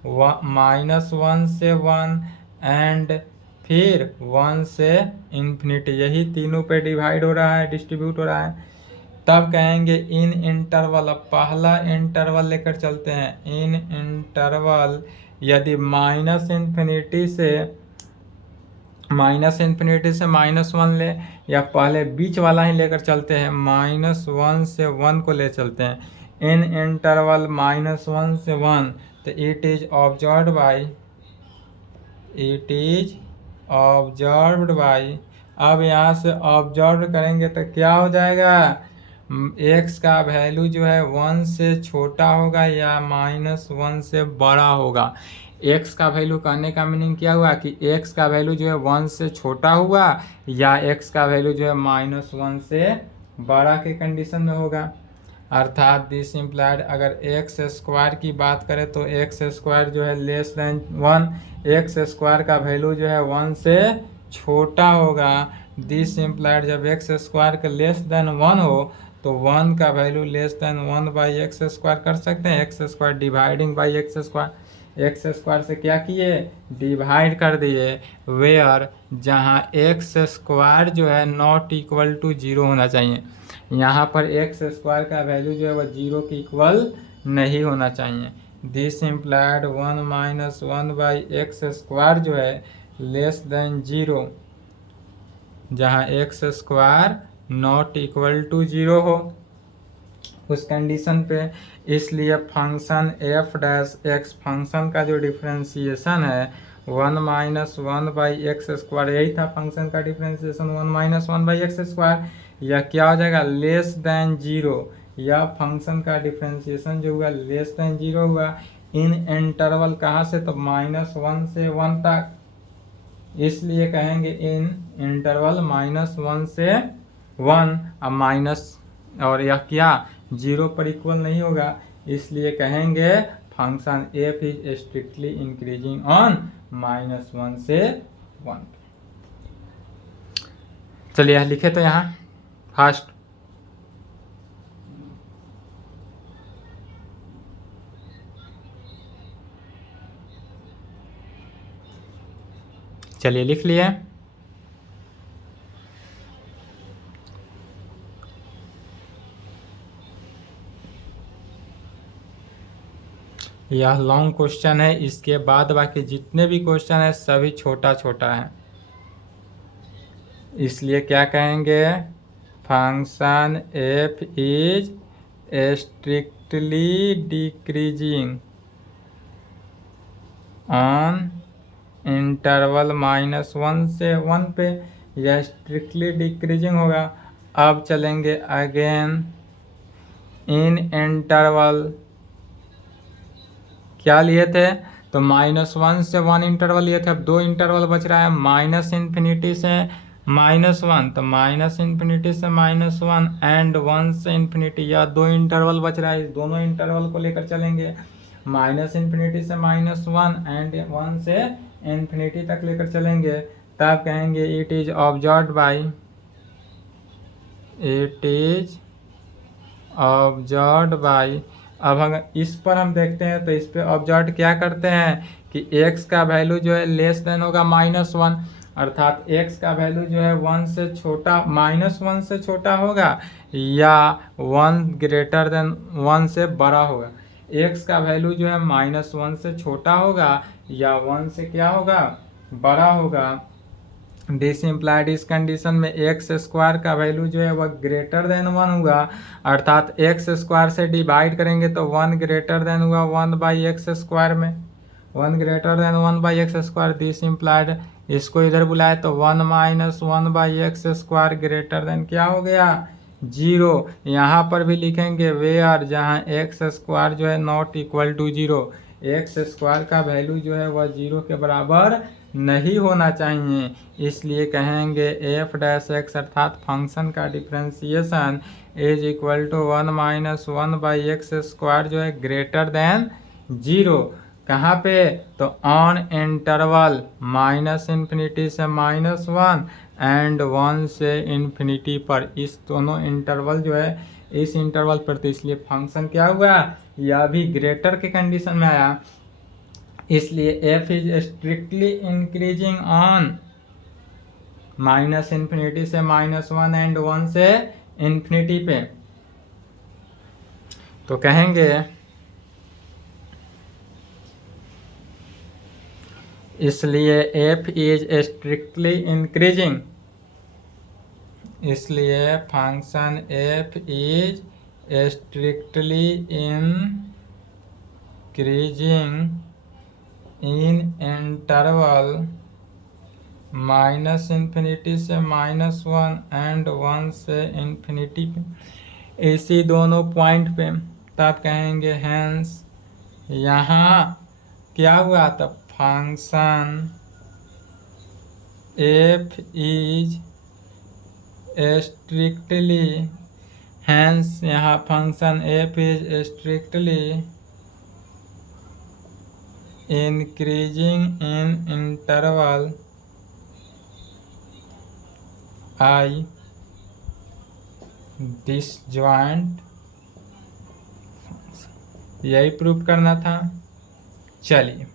-1 से 1 एंड फिर 1 से ∞, यही तीनों पे डिवाइड हो रहा है, डिस्ट्रीब्यूट हो रहा है। तब कहेंगे इन इंटरवल, अब पहला इंटरवल लेकर चलते हैं। इन इंटरवल यदि -∞ से -1 ले, या पहले बीच वाला ही लेकर चलते हैं, -1 से 1 को ले चलते हैं। इन इंटरवल -1 से 1, तो इट इज ऑब्जर्व्ड बाई, अब यहाँ से ऑब्जर्व करेंगे तो क्या हो जाएगा, x का वैल्यू जो है 1 से छोटा होगा या -1 से बड़ा होगा। x का वैल्यू कहने का मीनिंग क्या हुआ कि x का वैल्यू जो है 1 से छोटा हुआ या x का वैल्यू जो है -1 से बड़ा के कंडीशन में होगा। अर्थात दिस इम्प्लाइड, अगर एक्स स्क्वायर की बात करें तो एक्स स्क्वायर जो है लेस देन 1, एक्स स्क्वायर का वैल्यू जो है 1 से छोटा होगा। दिस इम्प्लाइड जब एक्स स्क्वायर का लेस देन 1 हो तो 1 का वैल्यू लेस देन 1/x² कर सकते हैं। X square dividing by x square, x square से क्या किए, डिवाइड कर दिए। वेयर जहाँ एक्स स्क्वायर जो है नॉट इक्वल टू 0 होना चाहिए। यहाँ पर एक्स स्क्वायर का वैल्यू जो है वह 0 के इक्वल नहीं होना चाहिए। दिस इम्प्लाइड 1 - 1/x² जो है लेस देन 0, जहाँ x square not equal to 0 हो उस कंडीशन पे। इसलिए फंक्शन f'(x) फंक्शन का जो डिफ्रेंसिएशन है 1 - 1/x², यही था फंक्शन का डिफ्रेंसिएशन 1 - 1/x²। यह क्या हो जाएगा, लेस देन 0। या फंक्शन का डिफ्रेंसिएशन जो हुआ लेस देन 0 हुआ इन इंटरवल कहाँ से, तो -1 से 1 तक। इसलिए कहेंगे इन इंटरवल -1 से 1, अब माइनस और यह क्या 0 पर इक्वल नहीं होगा, इसलिए कहेंगे function f is strictly increasing on -1 से 1। चलिए यह लिखे तो यहाँ फास्ट। चलिए लिख लिए। यह लॉन्ग क्वेश्चन है, इसके बाद बाकी जितने भी क्वेश्चन है सभी छोटा छोटा है। इसलिए क्या कहेंगे, function f is strictly decreasing on interval -1 से 1 पे, यह स्ट्रिक्टली डिक्रीजिंग होगा। अब चलेंगे अगेन इन इंटरवल, क्या लिए थे, तो -1 से 1 इंटरवल लिए थे। अब 2 इंटरवल बच रहा है, -∞ से -1, तो -∞ से -1 एंड 1 से ∞, या 2 इंटरवल बच रहा है, इस दोनों इंटरवल को लेकर चलेंगे। -∞ से -1 एंड 1 से ∞ तक लेकर चलेंगे। तब कहेंगे इट इज ऑब्जर्व्ड बाई। अब अगर इस पर हम देखते हैं तो इस पे ऑब्जर्व क्या करते हैं कि x का वैल्यू जो है लेस देन होगा -1, अर्थात x का वैल्यू जो है 1 से छोटा -1 से छोटा होगा या 1 ग्रेटर देन 1 से बड़ा होगा। x का वैल्यू जो है -1 से छोटा होगा या 1 से क्या होगा, बड़ा होगा। दिस इम्प्लाइड इस कंडीशन में एक्स स्क्वायर का वैल्यू जो है वह ग्रेटर देन 1 होगा, अर्थात एक्स स्क्वायर से डिवाइड करेंगे तो 1 ग्रेटर देन हुआ 1/x² में, 1 greater than 1/x²। This implied इसको इधर बुलाए तो 1 - 1/x² ग्रेटर देन क्या हो गया, 0। यहाँ पर भी लिखेंगे वेयर जहाँ x² जो है नॉट इक्वल टू 0, x² का वैल्यू जो है वह 0 के बराबर नहीं होना चाहिए। इसलिए कहेंगे f'(x) अर्थात फंक्शन का differentiation is equal to 1 - 1/x² जो है ग्रेटर देन 0। कहाँ पे, तो ऑन इंटरवल -∞ से -1 एंड 1 से ∞ पर, इस दोनों इंटरवल जो है इस इंटरवल पर। तो इसलिए फंक्शन क्या हुआ, यह भी ग्रेटर के कंडीशन में आया। इसलिए f is strictly increasing on -∞ से -1 एंड 1 से ∞ पे। तो कहेंगे इसलिए f इज स्ट्रिक्टली इंक्रीजिंग, इसलिए function f is strictly increasing in interval -∞ से -1 एंड 1 से ∞ पे, इसी दोनों पॉइंट पे। तब कहेंगे हैंस यहाँ क्या हुआ, तो function f is strictly, hence यहाँ function f is strictly increasing in interval I disjoint, यही प्रूव करना था। चलिए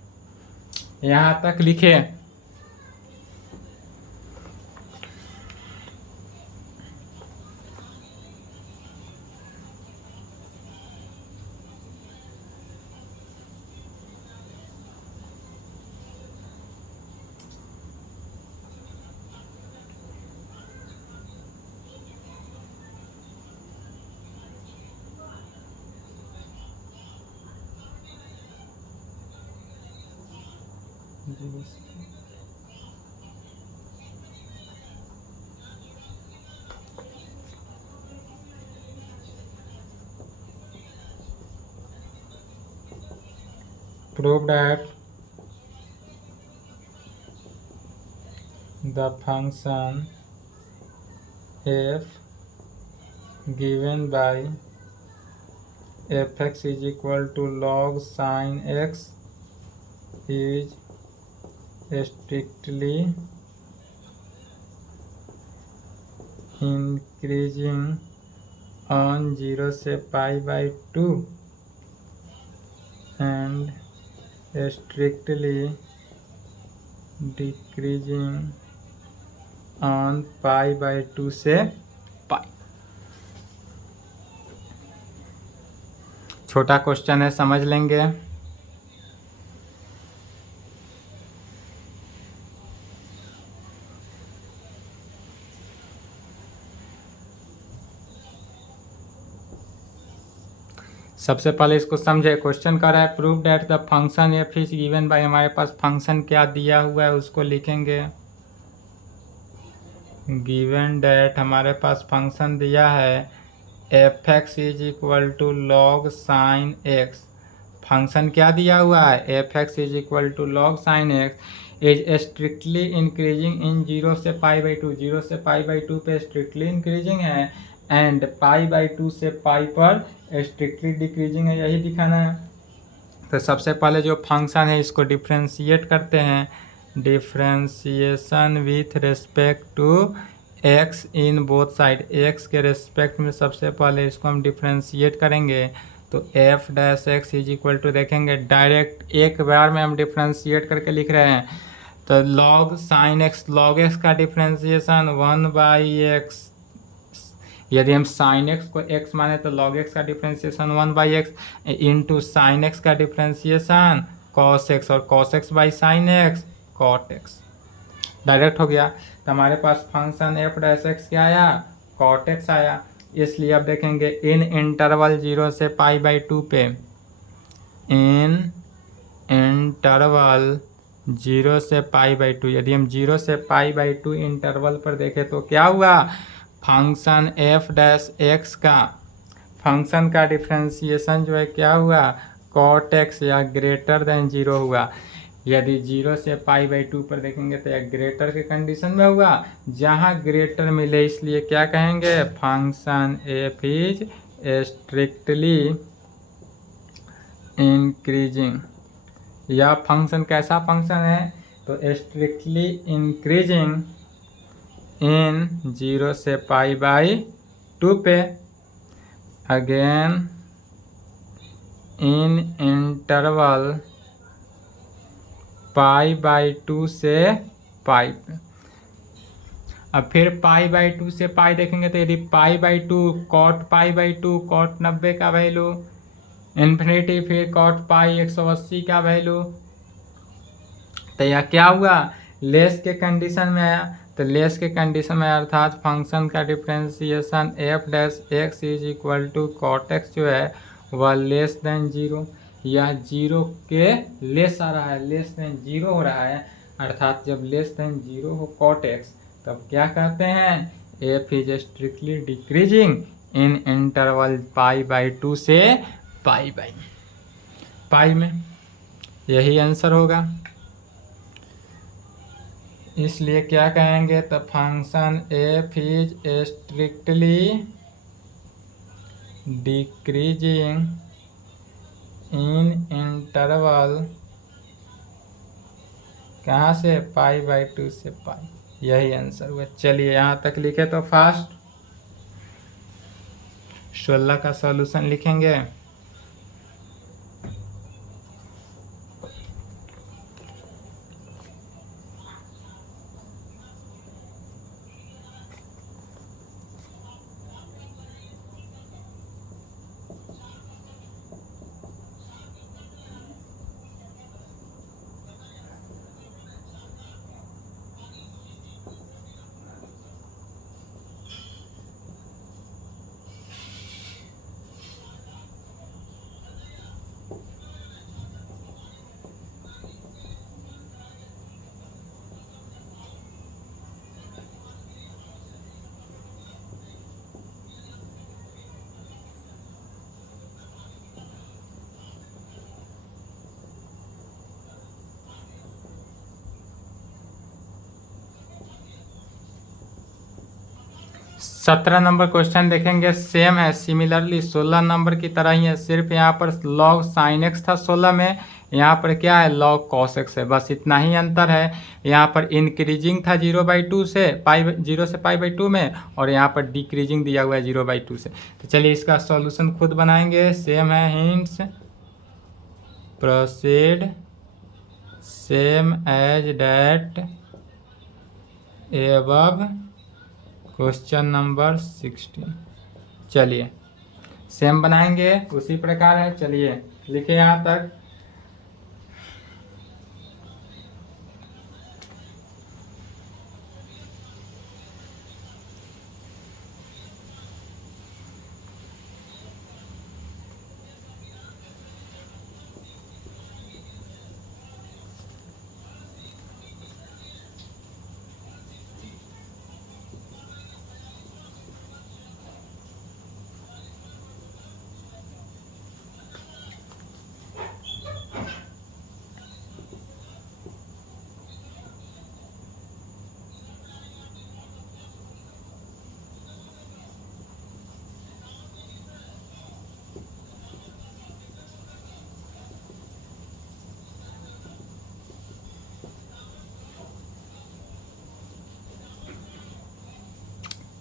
यहाँ तक लिखे। Prove that the function f given by fx is equal to log sin x is strictly increasing on 0 से π/2 and strictly decreasing on π/2 से π। छोटा क्वेश्चन है, समझ लेंगे। सबसे पहले इसको समझे। क्वेश्चन कर रहा है prove that the function F is given by, हमारे पास फंक्शन क्या दिया हुआ है उसको लिखेंगे। गिवन दैट हमारे पास फंक्शन दिया है f x is equal to log sine x. Function क्या दिया हुआ है? F x is equal to log sine x is strictly increasing in 0 से π/2। 0 से π/2 पे स्ट्रिक्टली इंक्रीजिंग है एंड π/2 से π पर स्ट्रिक्टली डिक्रीजिंग है, यही दिखाना है। तो सबसे पहले जो फंक्शन है इसको डिफ्रेंशिएट करते हैं। Differentiation with respect to x in both side. X के रिस्पेक्ट में सबसे पहले इसको हम डिफ्रेंशिएट करेंगे तो F dash x is equal to, देखेंगे डायरेक्ट एक बार में हम डिफ्रेंशिएट करके लिख रहे हैं। तो log sine x, log x का डिफ्रेंशिएशन 1/x। यदि हम साइन एक्स को x माने तो लॉग एक्स का differentiation 1/x into sine x का डिफ्रेंशिएशन कॉस एक्स और cos x by sine x cot x. Direct हो गया। तो हमारे पास फंक्शन एफ डैश एक्स क्या आया? कॉट एक्स आया। इसलिए अब देखेंगे इन इंटरवल 0 से π/2 पे, इन इंटरवल 0 से π/2, यदि हम 0 से π/2 इंटरवल पर देखें तो क्या हुआ? फंक्शन एफ डैश एक्स का फंक्शन का डिफ्रेंशिएशन जो है क्या हुआ? कॉट एक्स या ग्रेटर देन 0 हुआ। यदि 0 से π/2 पर देखेंगे तो यह ग्रेटर के कंडीशन में हुआ। जहाँ ग्रेटर मिले इसलिए क्या कहेंगे? Function F is strictly increasing. यह फंक्शन कैसा फंक्शन है? तो स्ट्रिक्टली इंक्रीजिंग इन 0 से π/2 पे, अगेन इन इंटरवल π/2 से π पे। अब फिर π/2 से π देखेंगे तो यदि π/2 कॉट π/2 कॉट 90 का वैल्यू इन्फिनिटी, फिर कॉट π 180 का वैल्यू, तो यह क्या हुआ? लेस के कंडीशन में आया। तो लेस के कंडीशन में अर्थात फंक्शन का differentiation f dash x is equal to cot x जो है वह लेस देन 0। यह 0 के लेस आ रहा है, लेस देन 0 हो रहा है। अर्थात जब लेस देन 0 हो कॉट एक्स तब क्या कहते हैं? F is strictly decreasing in interval π/2 से π में। यही आंसर होगा। इसलिए क्या कहेंगे? तो function F is strictly decreasing in interval कहाँ से? π/2 से π। यही आंसर हुआ। चलिए यहाँ तक लिखे तो फास्ट। 16 का सॉल्यूशन लिखेंगे। सत्रह नंबर क्वेश्चन देखेंगे, सेम है, सिमिलरली 16 नंबर की तरह ही है, सिर्फ यहाँ पर log sin x था 16 में, यहाँ पर क्या है log cos x है, बस इतना ही अंतर है। यहाँ पर इंक्रीजिंग था 0/2 से पाई 0 से π/2 में, और यहाँ पर डिक्रीजिंग दिया हुआ है 0/2 से। तो चलिए इसका सॉल्यूशन खुद बनाएंगे। सेम है, hints, proceed same as that above question number 16। चलिए सेम बनाएंगे, उसी प्रकार है। चलिए लिखे यहाँ तक।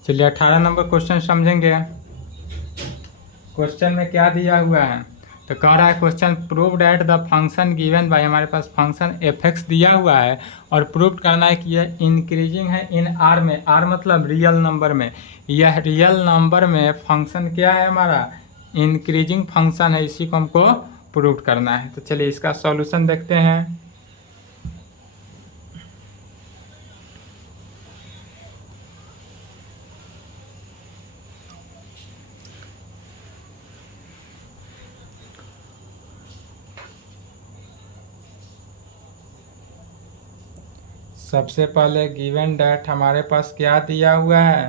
चलिए 18 नंबर क्वेश्चन समझेंगे। क्वेश्चन में क्या दिया हुआ है, तो कह रहा है question prove that the function given by, हमारे पास फंक्शन एफ एक्स दिया हुआ है और प्रूव करना है कि यह इंक्रीजिंग है इन आर में, आर मतलब रियल नंबर में, यह रियल नंबर में फंक्शन क्या है हमारा, इंक्रीजिंग फंक्शन है, इसी को हमको प्रूव करना है। तो चलिए इसका सॉल्यूशन देखते हैं। सबसे पहले गिवन डैट हमारे पास क्या दिया हुआ है,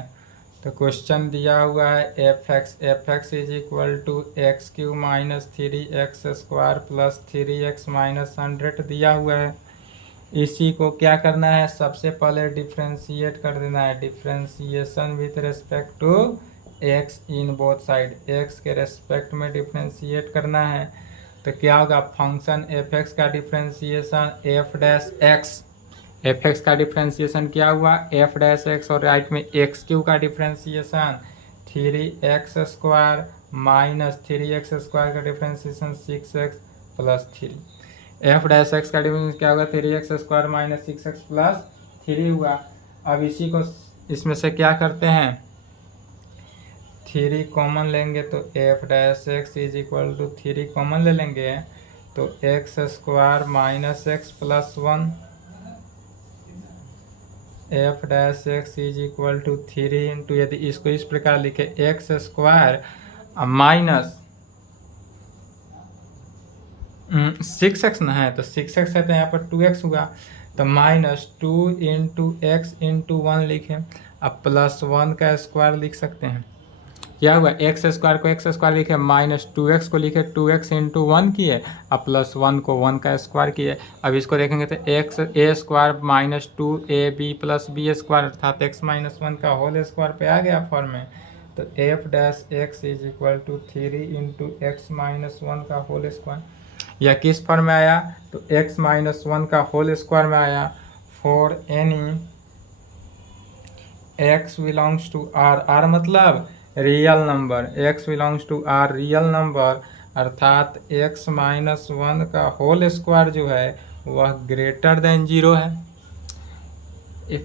तो क्वेश्चन दिया हुआ है f x is equal to x cube minus 3x² plus 3x minus 100 दिया हुआ है। इसी को क्या करना है, सबसे पहले डिफ्रेंशिएट कर देना है, differentiation with respect to x in both side, x के रेस्पेक्ट में डिफ्रेंशिएट करना है। तो क्या होगा, फंक्शन एफ एक्स का differentiation f dash x, f x का डिफ्रेंशिएशन क्या हुआ एफ डैश एक्स, और राइट में एक्स क्यू का डिफ्रेंशिएशन 3x² माइनस 3x² का differentiation 6x plus 3। F dash x का डिफ्रेंशिएशन क्या होगा 3x² माइनस 6x प्लस 3 हुआ। अब इसी को इसमें से क्या करते हैं, 3 कॉमन लेंगे, तो F dash x is equal to 3 common ले लेंगे, तो x² minus x plus 1, f dash x is equal to 3 into, यदि इसको इस प्रकार लिखे x² माइनस 6x ना है, तो 6x है तो यहाँ पर 2x हुआ, तो माइनस 2 इंटू एक्स इंटू 1 लिखे, अब प्लस 1 का स्क्वायर लिख सकते हैं। क्या हुआ, x² को x² लिखे, माइनस 2x को लिखे 2x इंटू 1 किए, अब प्लस 1 को 1 का स्क्वायर किए। अब इसको देखेंगे तो a² minus 2ab plus b² अर्थात x माइनस 1 का होल स्क्वायर पे आ गया फॉर्म में। तो F dash x is equal to 3 into x minus 1 का होल स्क्वायर, यह किस फॉर्म में आया, तो x माइनस 1 का होल स्क्वायर में आया। For any x belongs to r, r मतलब real number, x belongs to r real number, अर्थात x माइनस 1 का होल स्क्वायर जो है वह ग्रेटर देन 0 है।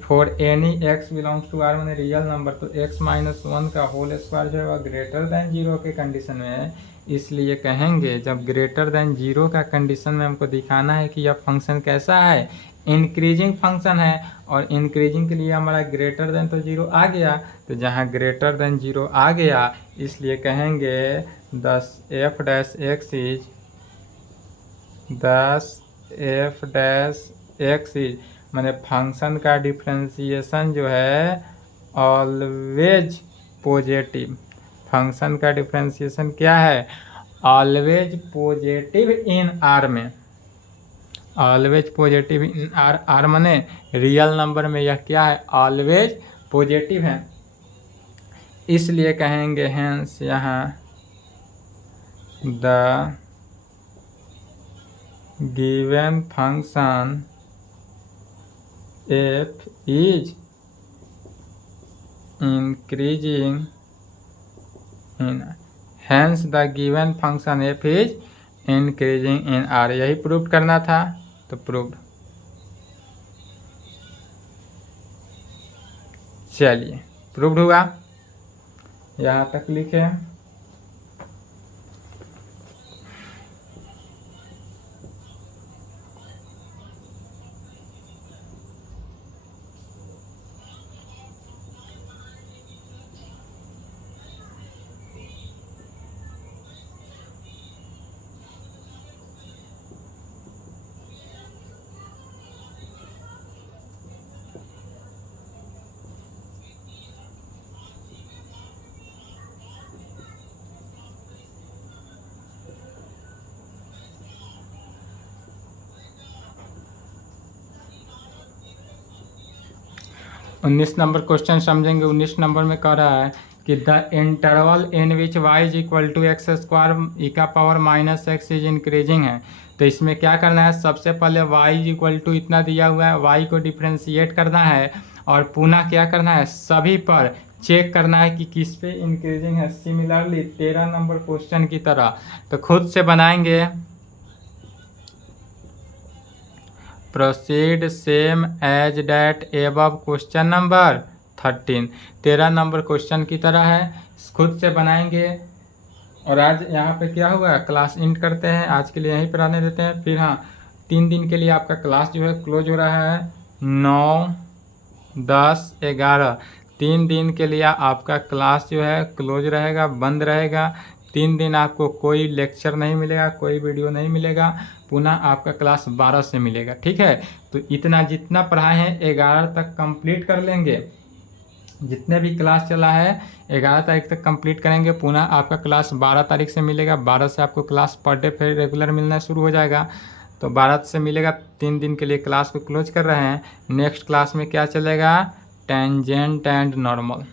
For any x belongs to r मैंने रियल नंबर, तो x माइनस 1 का होल स्क्वायर जो है वह ग्रेटर देन 0 के कंडीशन में है, इसलिए कहेंगे जब ग्रेटर देन 0 का कंडीशन में हमको दिखाना है कि यह फंक्शन कैसा है, इंक्रीजिंग फंक्शन है, और इंक्रीजिंग के लिए हमारा ग्रेटर देन तो 0 आ गया, तो जहाँ ग्रेटर देन 0 आ गया इसलिए कहेंगे 10f डैश x इज 10f इज मैंने फंक्शन का डिफ्रेंसिएशन जो है ऑलवेज पॉजिटिव, फंक्शन का डिफ्रेंसिएशन क्या है, ऑलवेज पॉजिटिव इन आर में, always positive in R, R माने रियल नंबर में यह क्या है, ऑलवेज पॉजिटिव है, इसलिए कहेंगे हेंस यहाँ the given function f is increasing in, hence the given function f is increasing in r, यही प्रूव करना था, तो प्रूव्ड। चलिए प्रूव्ड हुआ, यहाँ तक लिखे। 19 नंबर क्वेश्चन समझेंगे। 19 नंबर में कह रहा है कि the interval in which y is equal to x square e का power minus x is increasing है। तो इसमें क्या करना है, सबसे पहले वाई इज इक्वल टू इतना दिया हुआ है, वाई को डिफ्रेंशिएट करना है और पुनः क्या करना है, सभी पर चेक करना है कि किस पे इंक्रीजिंग है। सिमिलरली 13 नंबर क्वेश्चन की तरह तो खुद से बनाएंगे। Proceed same as that above question number 13, 13 number question की तरह है, खुद से बनाएंगे। और आज यहाँ पे क्या हुआ, क्लास एंड करते हैं, आज के लिए यहीं पर आने देते हैं। फिर हाँ 3 दिन के लिए आपका क्लास जो है क्लोज हो रहा है, 9, 10, 11, 3 दिन के लिए आपका क्लास जो है क्लोज रहेगा, बंद रहेगा। 3 दिन आपको कोई लेक्चर नहीं मिलेगा, कोई वीडियो नहीं मिलेगा, पुनः आपका क्लास 12 से मिलेगा। ठीक है, तो इतना जितना पढ़ाए हैं 11 तक कंप्लीट कर लेंगे, जितने भी क्लास चला है 11 तारीख तक कंप्लीट करेंगे, पुनः आपका क्लास 12 तारीख से मिलेगा। 12 से आपको क्लास पर डे फिर रेगुलर मिलना शुरू हो जाएगा, तो 12 से मिलेगा। 3 दिन के लिए क्लास को क्लोज कर रहे हैं। नेक्स्ट क्लास में क्या चलेगा, tangent and normal,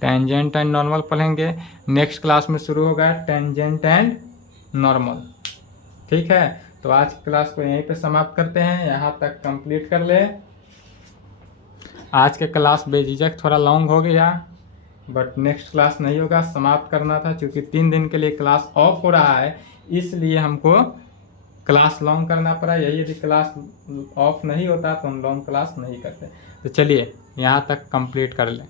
tangent and normal पढ़ेंगे। नेक्स्ट क्लास में शुरू होगा टेंजेंट एंड नॉर्मल। ठीक है, तो आज क्लास को यहीं पे समाप्त करते हैं, यहाँ तक कंप्लीट कर ले। आज के क्लास बेझिझक थोड़ा लॉन्ग हो गया, बट नेक्स्ट क्लास नहीं होगा, समाप्त करना था। क्योंकि 3 दिन के लिए क्लास ऑफ हो रहा है, इसलिए हमको क्लास लॉन्ग करना पड़ा। यही यदि क्लास ऑफ नहीं होता तो हम लॉन्ग क्लास नहीं करते। तो चलिए यहाँ तक कंप्लीट कर लें।